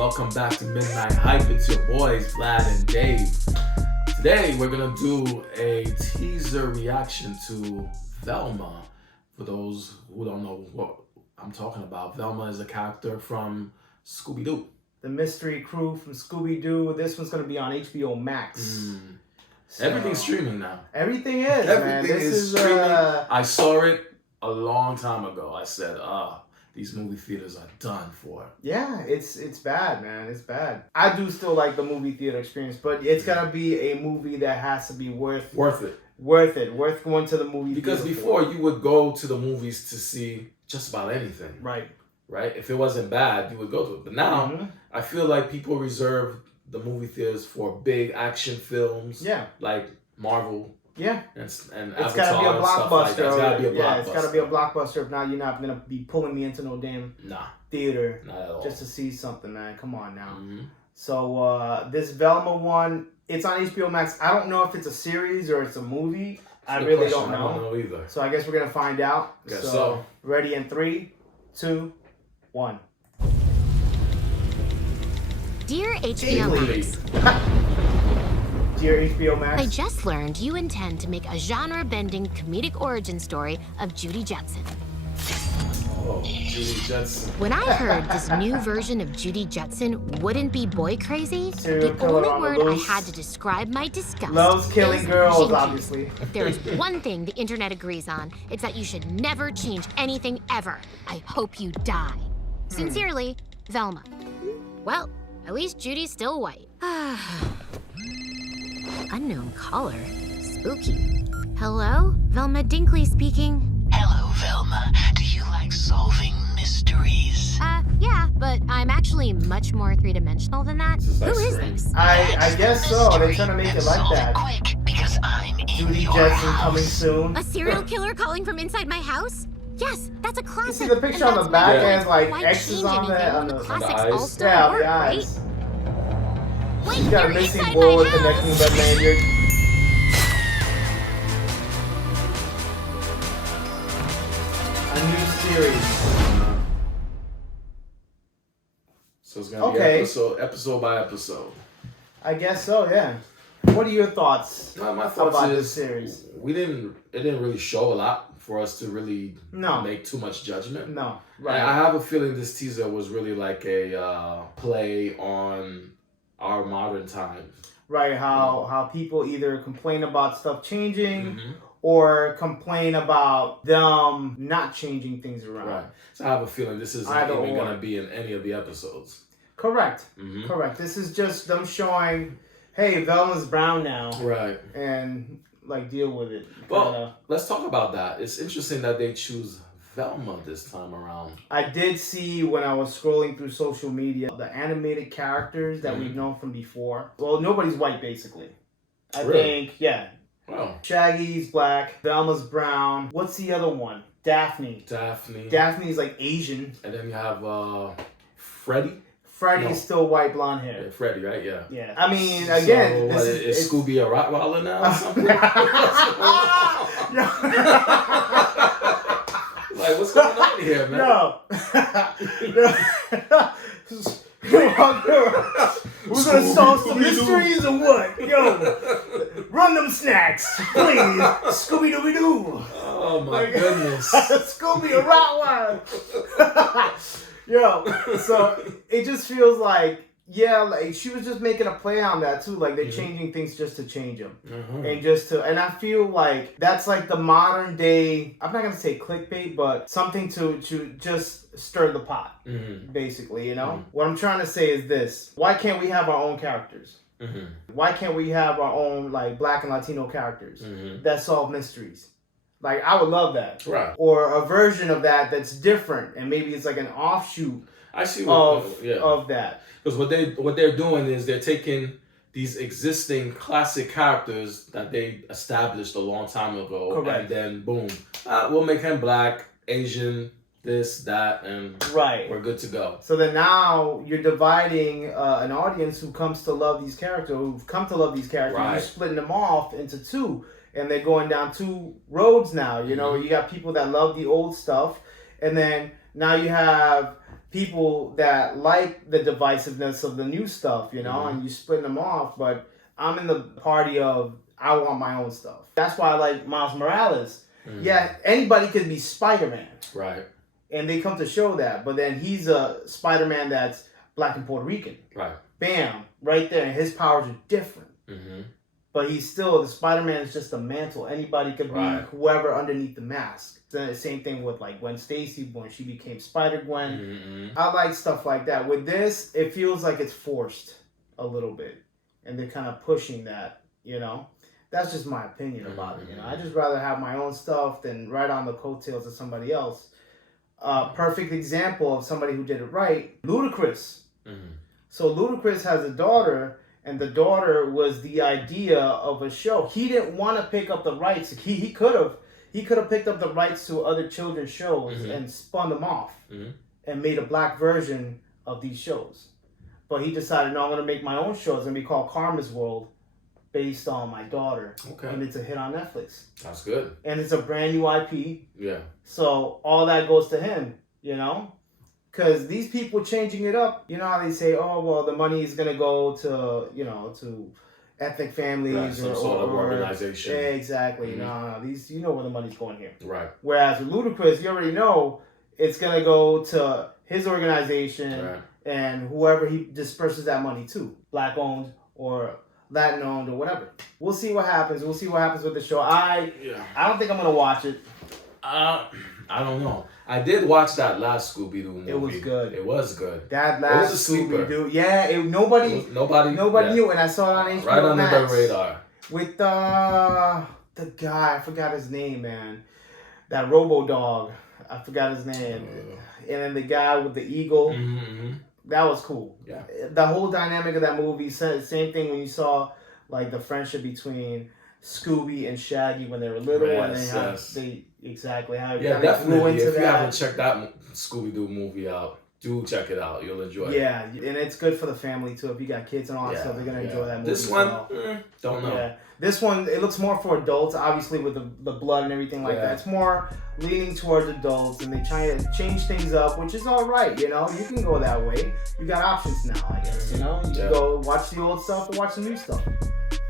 welcome back to Midnight Hype. It's your boys, Vlad and Dave. Today, we're going to do a teaser reaction to Velma. For those who don't know what I'm talking about, Velma is a character from Scooby-Doo. The mystery crew from Scooby-Doo. This one's going to be on HBO Max. So, everything's streaming now. Everything is, man. This is streaming. I saw it a long time ago. I said, these movie theaters are done for. Yeah, it's bad, man. It's bad. I do still like the movie theater experience, but it's got to be a movie that has to be worth it. Worth going to the movie because theater before you would go to the movies to see just about anything. Right. If it wasn't bad, you would go to it. But now, I feel like people reserve the movie theaters for big action films. Yeah. Like Marvel. Yeah. And it's Avatar, got to be a blockbuster. Like it's got to be a blockbuster. Yeah, it's got to be a blockbuster. If not, you're not going to be pulling me into no damn theater. Not at all. Just to see something, man. Come on now. So, this Velma one, it's on HBO Max. I don't know if it's a series or it's a movie. I really don't know. I don't know either. So I guess we're going to find out. So, ready in 3, 2, 1. Dear HBO Max. Dear HBO Max. I just learned you intend to make a genre-bending comedic origin story of Judy Jetson. Oh, Judy Jetson. When I heard this new version of Judy Jetson wouldn't be boy crazy, Serial the only on word the I loose. had to describe my disgust Loves killing is girls, gingy. obviously. If there is one thing the internet agrees on, it's that you should never change anything ever. I hope you die. Sincerely, Velma. Well, at least Judy's still white. Unknown caller. Spooky. Hello? Velma Dinkley speaking. Hello, Velma. Do you like solving mysteries? Yeah, but I'm actually much more three-dimensional than that. Who is this? I guess so. They're trying to make it like that. Quick, because I'm in Judy your Jetson house. coming soon. A serial killer calling from inside my house? Yes, that's a You classic. see the picture and on the that's back my has like Why X's change on anything there. when the classics eyes. all still Yeah, work, the eyes. right? Wait, She's got a you're missing inside bullet my connecting house. the lanyard. A new series. So it's going to be episode by episode. I guess so, yeah. What are your thoughts My thoughts about is this series? it didn't really show a lot for us to really make too much judgment. No, right. I have a feeling this teaser was really like a play on our modern times. Right, how people either complain about stuff changing or complain about them not changing things around. Right. So I have a feeling this isn't even going to be in any of the episodes. Correct. Correct. This is just them showing, hey, Velma's brown now. Right. And, like, deal with it. Well, let's talk about that. It's interesting that they choose Velma this time around. I did see when I was scrolling through social media, the animated characters that we've known from before. Well, nobody's white, basically. I think, yeah. Wow. Shaggy's black, Velma's brown. What's the other one? Daphne. Daphne's like Asian. And then you have Freddy. Freddy's still white blonde hair. Yeah, Freddy, right? Yeah. Yeah. I mean, again, so, is Scooby a Rottweiler now or something? Like, what's going on here, man? No. We're gonna solve some mysteries or what? Yo, run them snacks, please. Scooby-Doo. Oh my goodness. Scooby a Rottweiler. Yo, so it just feels like, yeah, like she was just making a play on that too. Like they're changing things just to change them, and I feel like that's like the modern day. I'm not gonna say clickbait, but something to just stir the pot, basically. You know, what I'm trying to say is this: why can't we have our own characters? Why can't we have our own like Black and Latino characters that solve mysteries? Like, I would love that. Right. Or a version of that that's different, and maybe it's like an offshoot of that. Because what they're doing is they're taking these existing classic characters that they established a long time ago, and then boom, we'll make him black, Asian, this, that, and we're good to go. So then now you're dividing an audience who comes to love these characters, who've come to love these characters. You're splitting them off into two. And they're going down two roads now. You know, you got people that love the old stuff, and then now you have people that like the divisiveness of the new stuff, you know, and you splitting them off. But I'm in the party of I want my own stuff. That's why I like Miles Morales. Yeah, anybody could be Spider-Man. Right. And they come to show that. But then he's a Spider-Man that's black and Puerto Rican. Right. Bam. Right there. And his powers are different. But he's still, the Spider-Man is just a mantle. Anybody could be whoever underneath the mask. The same thing with like Gwen Stacy when she became Spider-Gwen. I like stuff like that. With this, it feels like it's forced a little bit. And they're kind of pushing that, you know. That's just my opinion about it. You know, I just rather have my own stuff than ride on the coattails of somebody else. Perfect example of somebody who did it right, Ludacris. So Ludacris has a daughter, and the daughter was the idea of a show. He didn't want to pick up the rights. He could have picked up the rights to other children's shows and spun them off and made a black version of these shows. But he decided, no, I'm going to make my own show. It's going to be called Karma's World, based on my daughter. Okay. And it's a hit on Netflix. That's good. And it's a brand new IP. Yeah. So all that goes to him, you know? Because these people changing it up, you know how they say, oh, well, the money is going to go to, you know, to ethnic families. Right, some sort of organization. Yeah, exactly. No, these, you know where the money's going here. Right. Whereas with Ludacris, you already know it's going to go to his organization and whoever he disperses that money to. Black owned or Latin owned or whatever. We'll see what happens. We'll see what happens with the show. I don't think I'm going to watch it. I don't know. I did watch that last Scooby-Doo movie. It was good. It was good. That last Scooby-Doo. Yeah, nobody knew, and I saw it on HBO Max. Right under the radar. With the guy, I forgot his name, man. That Robo-Dog. I forgot his name. And then the guy with the eagle. That was cool. Yeah. The whole dynamic of that movie, same thing when you saw like the friendship between Scooby and Shaggy when they were little, and then how they exactly how definitely. If you haven't checked that Scooby-Doo movie out, do check it out. You'll enjoy it. Yeah, and it's good for the family too. If you got kids and all that stuff, they're gonna enjoy that movie. This one, don't know. Yeah, this one it looks more for adults, obviously with the blood and everything like that. It's more leaning towards adults, and they try to change things up, which is all right. You know, you can go that way. You got options now, I guess. You know, you can go watch the old stuff or watch the new stuff.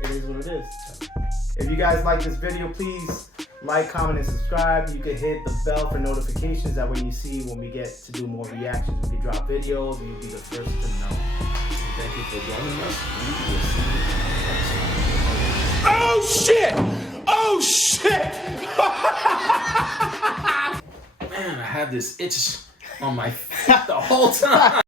It is what it is. If you guys like this video, please like, comment, and subscribe. You can hit the bell for notifications. That way you see when we get to do more reactions. We drop videos, and you'll be the first to know. Thank you for joining us. We will see you. Oh shit! Oh shit! Man, I had this itch on my feet the whole time.